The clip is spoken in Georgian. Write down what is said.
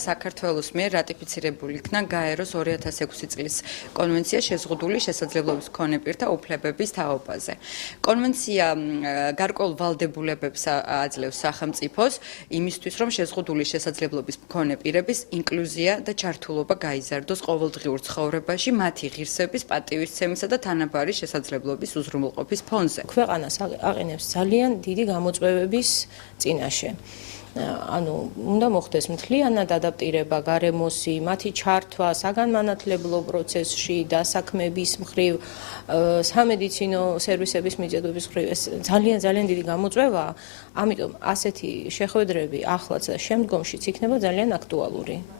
საქართველოს მიერ რატიფიცირებული იქნა გაეროს 2006 წლის კონვენცია შეზღუდული შესაძლებლობის მქონე პირთა უფლებების თაობაზე. კონვენცია გარკვეულ ვალდებულებებს აძლევს სახელმწიფოს იმისთვის, რომ შეზღუდული შესაძლებლობის მქონე პირების ინკლუზია და ჩართულობა გაიზარდოს ყოველდღიურ ცხოვრებაში მათი ღირსების, პატივისცემისა და თანაბარი შესაძლებლობის უზრუნველყოფის ფონზე. ქვეყანას აყენებს ძალიან დიდი გამოწვევების წინაშე. ანუ უნდა მოხდეს მთლიანად ადაპტირება გარემოსი, მათი ჩართვა საგანმანათლებლო პროცესში, დასაქმების მხრივ, სამედიცინო სერვისების მიწედების მხრივ ეს ძალიან დიდი გამოწვევაა. ამიტომ ასეთი შეხვედრები ახლაც და შემდგომშიც იქნება ძალიან აქტუალური.